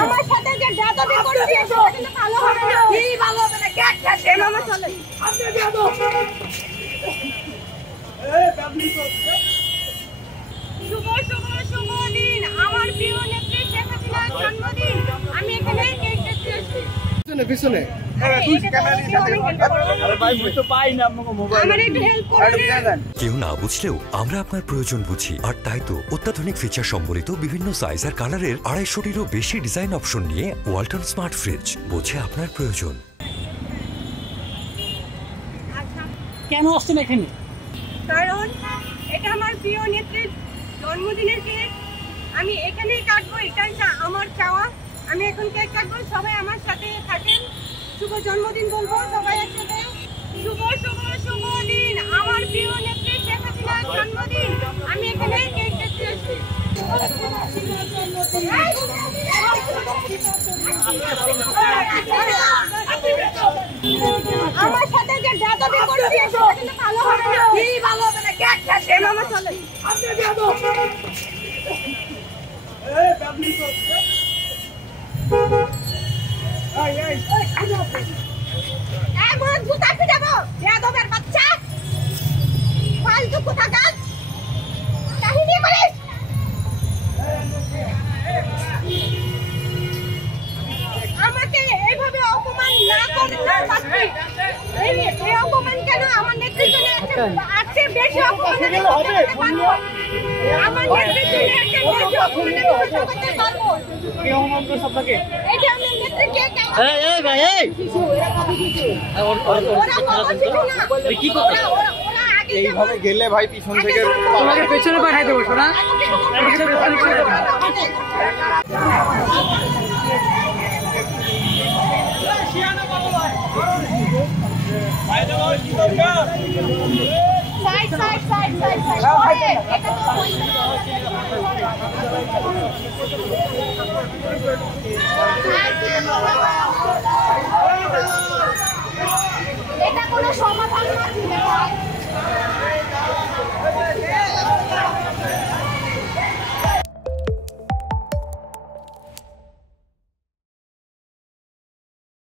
আমার সাথে যে দাদাবি করছে সেটা কিন্তু ভালো হবে না। কি ভালো হবে না? কেক খেতে মামা চলে। আপনি দিয়ে দাও। শুভ দিন, আমার প্রিয় নেত্রী শেখ হাসিনার জন্মদিন। আমি এখানে কেক কাটতে এসেছি। পিছনে কেউ না বুঝলেও আমরা আপনার প্রয়োজন বুঝি, আর তাই তো অত্যাধুনিক ফিচার সম্বলিত বিভিন্ন সাইজ আর কালারের 250-টিরও বেশি ডিজাইন অপশন নিয়ে ওয়ালটন স্মার্ট ফ্রিজ বোঝে আপনার প্রয়োজন। কেন আসছেন এখানে? কারণ এটা আমার প্রিয় নেত্রীর জন্মদিনের কেক, আমি এখানেই কাটবো, এটাই আমার চাওয়া। আমি এখন কেক কাটবো, সবাই আমার সাথে থাকেন। শুভ জন্মদিন বলবো সবাই একসাথে। শুভ দিন, আমার প্রিয় নেত্রী শেখ হাসিনার জন্মদিন। আমি এখানে কেক কাটতে এসেছি। আমার সাথে যে দাদাবি করছে সেটা কিন্তু ভালো হবে না। কি ভালো হবে না? কেক খেতে মামা চলে। আপনি দিয়ে দাও। আমাকে এইভাবে অপমান না করুন। এই অপমান কেন? আমার নেত্রীর জন্য আছে বেশি অপমান হবে। আমার নেত্রীর জন্য একটা বেশি অপমান করতে পারবো। কে অপমান করছে আপনাকে? এই যে আমি নেত্রীকে এই ভাই এই কি করতে? এইভাবে গেলে ভাই পিছন থেকে তোমাকে পেছনে পাঠাই দেবো সোনা। এটা কোনো সমাধান